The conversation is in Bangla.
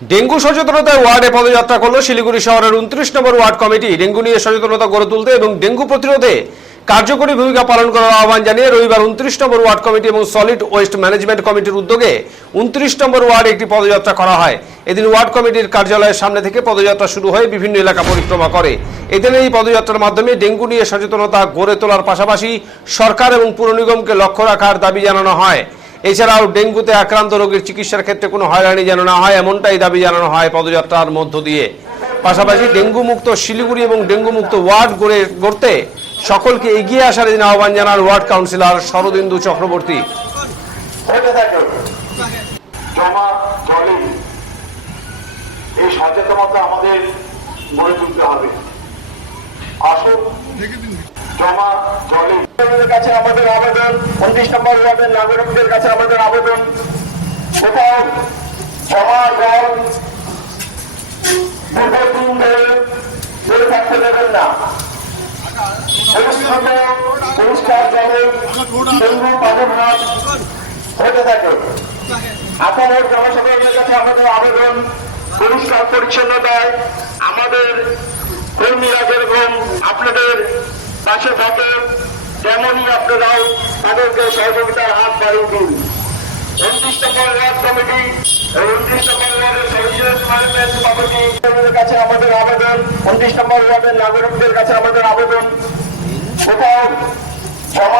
ডেঙ্গু সচেতনতায় ওয়ার্ডে পদযাত্রা করলো শিলিগুড়ি শহরের 29 নম্বর ওয়ার্ড কমিটি। ডেঙ্গু নিয়ে সচেতনতা গড়ে তুলতে এবং ডেঙ্গু প্রতিরোধে কার্যকরী ভূমিকা পালন করার আহ্বান জানিয়ে রবিবার 29 নম্বর ওয়ার্ড কমিটি এবং সলিড ওয়েস্ট ম্যানেজমেন্ট কমিটির উদ্যোগে 29 নম্বর ওয়ার্ডে একটি পদযাত্রা করা হয়। এদিন ওয়ার্ড কমিটির কার্যালয়ের সামনে থেকে পদযাত্রা শুরু হয়ে বিভিন্ন এলাকা পরিক্রমা করে। এদিন এই পদযাত্রার মাধ্যমে ডেঙ্গু নিয়ে সচেতনতা গড়ে তোলার পাশাপাশি সরকার এবং পুর নিগমকে লক্ষ্য রাখার দাবি জানানো হয়। এছাড়াও ডেঙ্গুতে আক্রান্ত রোগীর চিকিৎসার ক্ষেত্রে কোনো হয়রানি যেন না হয় এমনটাই দাবি জানানো হয় পদযাত্রার মধ্য দিয়ে। পাশাপাশি ডেঙ্গু মুক্ত শিলিগুড়ি এবং ডেঙ্গু মুক্ত ওয়ার্ড গড়তে সকলকে এগিয়ে আসার দিন আহ্বান জানান ওয়ার্ড কাউন্সিলর শরদিন্দু চক্রবর্তী। এই সচেতনতা আমাদের গড়ে তুলতে হবে। আসুন জমা জলের কাছে আমাদের আবেদন, 29 নম্বর ওয়ার্ডের নাগরিকদের কাছে আমাদের আবেদন, কোথাও জমা জল দীর্ঘদিন ধরে থাকতে দেবেন না। পরিষ্কার জলে ডেঙ্গু প্রাদুর্ভাব হতে থাকে। আপনাদের জনসাধারণের কাছে আমাদের আবেদন, পরিষ্কার পরিচ্ছন্নতায় আমাদের কর্মীরা যেরকম আপনাদের পাশে থাকে তেমনই আপনারাও তাদেরকে সহযোগিতার হাত বাড়িয়ে দিন। 29 নম্বর ওয়ার্ড কমিটি, 29 নম্বর ওয়ার্ডের সলিড ম্যানেজমেন্ট কমিটির কাছে আমাদের আবেদন, 29 নম্বর ওয়ার্ডের নাগরিকদের কাছে আমাদের আবেদন, কোথাও জমা